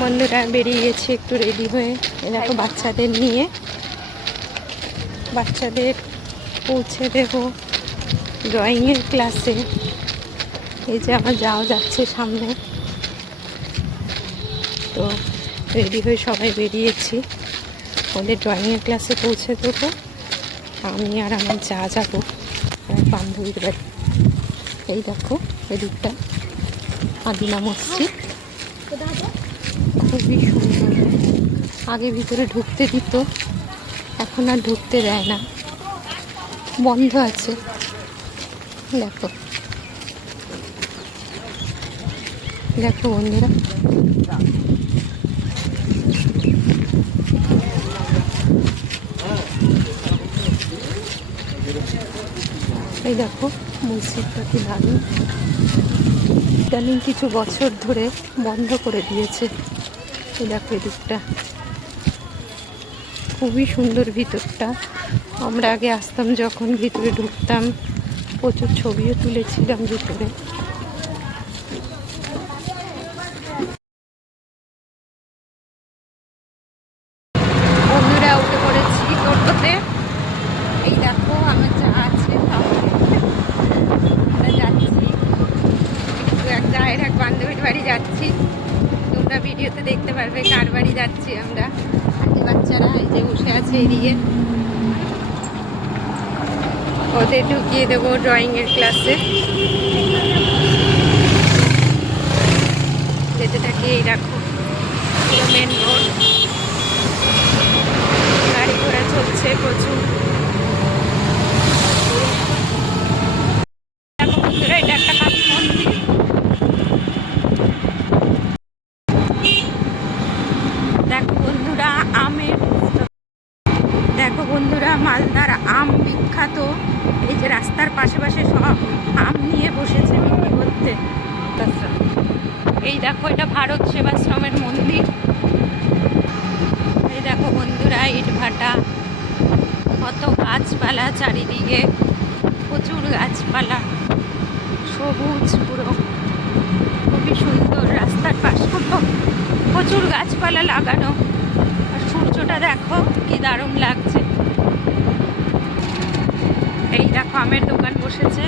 বন্ধুরা বেরিয়ে গেছি একটু রেডি হয়ে। দেখো বাচ্চাদের নিয়ে, বাচ্চাদের পৌঁছে দেবো ড্রয়িংয়ের ক্লাসে। এই যে আমার যাওয়া যাচ্ছে সামনে, তো রেডি হয়ে সবাই বেরিয়েছি। ওদের ড্রয়িংয়ের ক্লাসে পৌঁছে দেবো। আমি আর আমার যা যাবো আমার বান্ধবীর বাড়ি। এই দেখো এদিকটা আদিনা মসজিদ, খুবই সুন্দর। আগে ভিতরে ঢুকতে দিত, এখন আর ঢুকতে দেয় না, বন্ধ আছে। দেখো দেখো বন্ধুরা, এই দেখো মসজিদটা কি দারুণ। ইদানিং কিছু বছর ধরে বন্ধ করে দিয়েছে। এই দেখো এদিকটা খুবই সুন্দর ভিতরটা। আমরা আগে আসতাম যখন ভিতরে ঢুকতাম, প্রচুর ছবিও তুলেছিলাম ভিতরে। বন্ধুরা উঠে পড়েছি টোটোতে। এই দেখো আমার যা আছে, আমরা যাচ্ছি এক বান্ধবীর বাড়ি যাচ্ছি। তোমরা ভিডিওতে দেখতে পারবে কার বাড়ি যাচ্ছি আমরা। আগে বাচ্চারা এই যে বসে আছে এদিকে, ওদের ঢুকিয়ে দেবো ড্রয়িংয়ের ক্লাসে। যেতে থাকি। এই দেখো পুরো মেন রোড, গাড়ি ঘোড়া চলছে প্রচুর। দেখো বন্ধুরা, এটা একটা কালী মন্দির। দেখো বন্ধুরা আমের, দেখো বন্ধুরা মালদার আম বিখ্যাত। এই যে রাস্তার পাশে পাশে সব আম নিয়ে বসেছে বিক্রি করতে। এই দেখো এটা ভারত সেবাশ্রমের মন্দির। এই দেখো বন্ধুরা ইট ভাটা, কত গাছপালা চারিদিকে, প্রচুর গাছপালা, সবুজ পুরো, খুবই সুন্দর। রাস্তার পাশগুলো প্রচুর গাছপালা লাগানো। আর সূর্যটা দেখো কি দারুণ লাগছে। এই দেখো আমের দোকান বসেছে।